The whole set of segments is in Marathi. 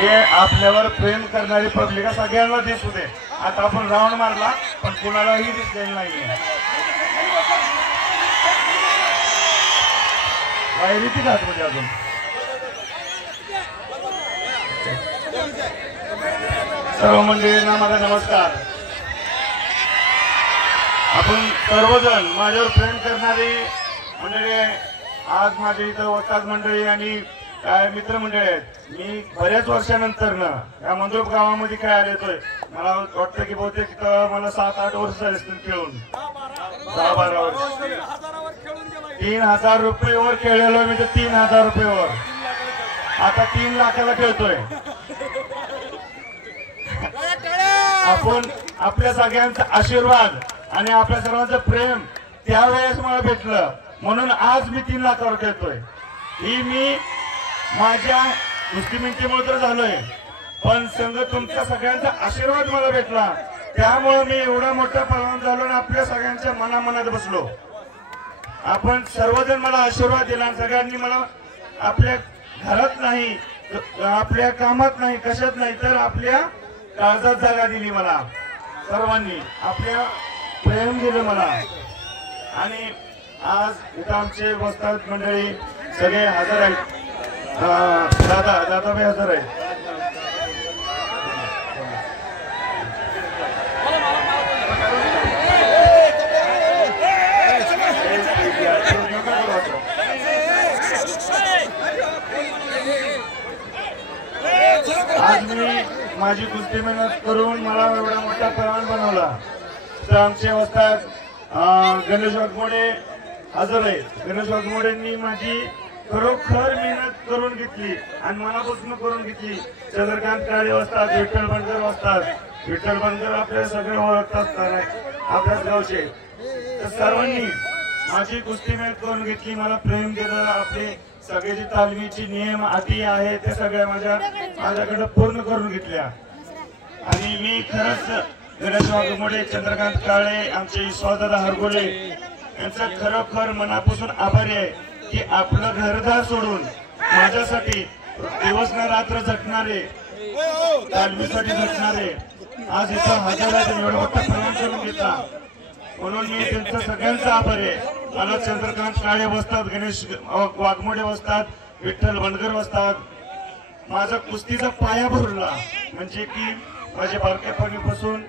हे आपल्यावर प्रेम करणारी पब्लिक सगळ्यांना दिसू दे. आता आपण राऊंड मारला पण कुणालाही दिसलेलं नाहीये. वायरीची घात म्हणजे अजून सर्व मंडळींना माझा नमस्कार. आपण सर्वजण माझ्यावर प्रेम करणारी मंडळी आज माझ्या इथं वक्ताज मंडळी आणि काय मित्रमंडळी आहेत. मी बऱ्याच वर्षानंतर ना या मंद्रुप गावामध्ये काय आलेतोय. मला वाटतं की बहुतेक मला 7-8 वर्ष असतील खेळून 10-12 वर्ष. 3000 रुपये वर खेळलेलो मी तर 3000 रुपये वर. आता 3 लाखाला खेळतोय. आपण आपल्या सगळ्यांचा आशीर्वाद आणि आपल्या सर्वांचं प्रेम त्यावेळेस मला भेटलं म्हणून आज मी 3 लाखावर खेळतोय. ही मी माझ्या गोष्टीमुळे तर झालोय पण संघ तुमच्या सगळ्यांचा आशीर्वाद मला भेटला त्यामुळे मी एवढा मोठा पहलवान झालो आणि आपल्या सगळ्यांच्या मनामनात बसलो. आपण सर्वजण मला आशीर्वाद दिला आणि सगळ्यांनी मला आपल्या घरात नाही आपल्या कामात नाही कशात नाही तर आपल्या काळजात जागा दिली. मला सर्वांनी आपल्या प्रेम दिलं मला. आणि आज इथं आमचे वस्ताद मंडळी सगळे हजर आहेत. दादाभाई हजर आहेत. आज मी माझी कुस्ती मेहनत करून मला एवढा मोठा पहलवान बनवला. तर आमचे वस्ताद गणेश वाघमोडे हजर आहेत. गणेश वाघमोडेंनी माझी खरोखर मेहनत करून घेतली आणि मनापासून करून घेतली. चंद्रकांत काळे वस्ताद, विठ्ठल बनकर वस्ताद. विठ्ठल बनकर आपल्या सगळे ओळखतात आपल्याच गावचे. तर सर्वांनी माझी कुस्ती मेहनत करून घेतली. मला प्रेम दिलं. आपले सगळे जे तालमीचे नियम अटी आहे ते सगळ्या माझ्याकडे पूर्ण करून घेतल्या. आणि मी खरंच गणेश वाघमोडे, चंद्रकांत काळे, आमचे विश्वासदादा हरगोले यांचा खरोखर मनापासून आभारी आहे की आपलं घरदार सोडून माझ्यासाठी दिवस न रात्र झटणारे तालमीसाठी झटणारे आज इथं हजर आहेत. एवढा मोठा प्रमाण करून घेतला म्हणून मी त्यांचा सगळ्यांचा आभारी आहे. मला चंद्रकांत काळे बसतात, गणेश वाघमोडे बसतात, विठ्ठल बनकर बसतात. माझा कुस्तीचा पाया भरला म्हणजे की माझ्या बारक्यापणीपासून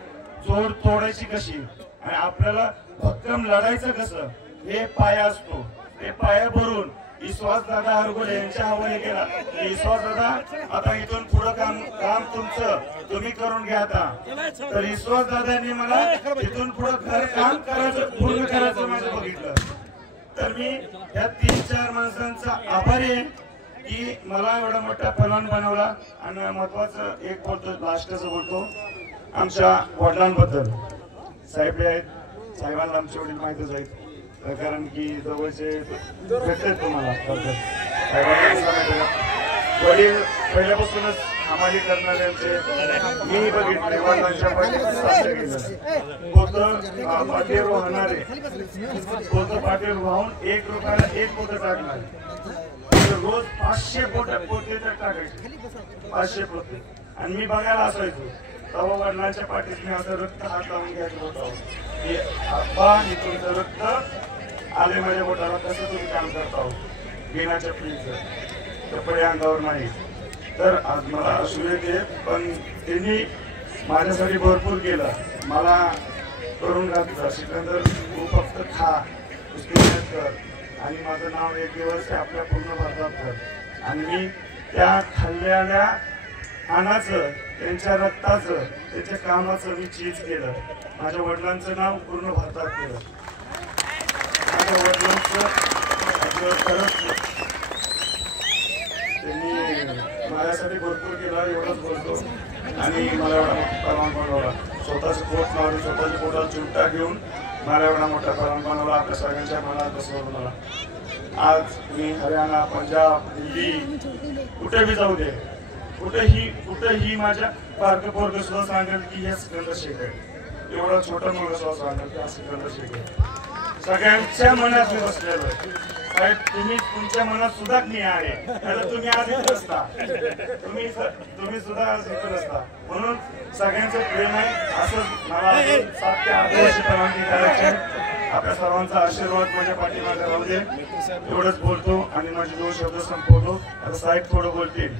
जोड तोडायची कशी आणि आपल्याला भक्कम लढायचं कसं हे पाया असतो. ते पाया भरून विश्वास दादा हरगोले यांच्या हवाले केला. विश्वास दादा आता इथून पुढं काम तुमचं तुम्ही करून घ्या. आता तर विश्वास दादांनी मला इथून पुढं घर काम करायचं पूर्ण करायचं माझं बघितलं. तर मी या 3-4 माणसांचा आभारी आहे की मला एवढा मोठा पहलवान बनवला. आणि महत्वाचं एक बोलतो, लास्टचं बोलतो आमच्या वडिलांबद्दल. साहेब आहेत, साहेबांना आमचे वडील माहितच आहेत कारण की जवळचे भेटतात तुम्हाला. वडील पहिल्यापासूनच हमाली करणाऱ्यांचे मी बघितले. वडिलांच्या पोतं पाठीवर वाहणारे, पोतं पाठीवर वाहून 1 रुपयाला 1 पोतं टाकणार. रोज 500 पोते टाकायचे, 500 पोते. आणि मी बघायला असायचो तेव्हा वडिलांच्या पाठीत मी असं रक्त हात लावून घ्यायचं होतं की आबा हे तुमचं रक्त आले माझ्या बोटाला. कसं तुम्ही काम करता बिना चपलीचं, कपडे अंगावर नाही. तर आज मला असू येते पण त्यांनी माझ्यासाठी भरपूर केलं. मला करून घातलं सिकंदर तू फक्त खा, कुस्ती मेहनत कर आणि माझं नाव एक दिवस आपल्या पूर्ण भारतात कर. आणि मी त्या खाल्लेल्या अन्नाचं, त्यांच्या रक्ताचं, त्यांच्या कामाचं मी चीज केलं. माझ्या वडिलांचं नाव पूर्ण भारतात केलं. माझ्या वडिलांचं खरंच त्यांनी माझ्यासाठी भरपूर केला एवढंच बोलतो. आणि मला एवढा मोठा पहलवान बनवला. स्वतःचं पोट मारून स्वतःच्या पोटाला चिमटा घेऊन मला एवढा मोठा पहलवान बनवला. आपल्या सगळ्यांच्या मनात बसवलं मला. आज मी हरियाणा, पंजाब, दिल्ली कुठे बी जाऊ दे, कुठेही माझ्या बारकं पोरगं सुद्धा सांगेल की हे सिकंदर शेख आहे. एवढा छोटा मुलगा सुद्धा सांगेल की हा सिकंदर शेख आहे. सगळ्यांच्या मनात मी बसलेलो आहे. साहेब तुम्ही तुमच्या मनात सुद्धा मी आहे, त्याला तुम्ही आज इथे नसता, तुम्ही सुद्धा आज इथे नसता. म्हणून सगळ्यांचं प्रेम आहे. असंच मला 7 ते 8 वर्ष परवानगी करायची. आपल्या सर्वांचा आशीर्वाद माझ्या पाठीमागे राहू दे. एवढंच बोलतो आणि माझे 2 शब्द संपवतो. आता साहेब थोडं बोलतील.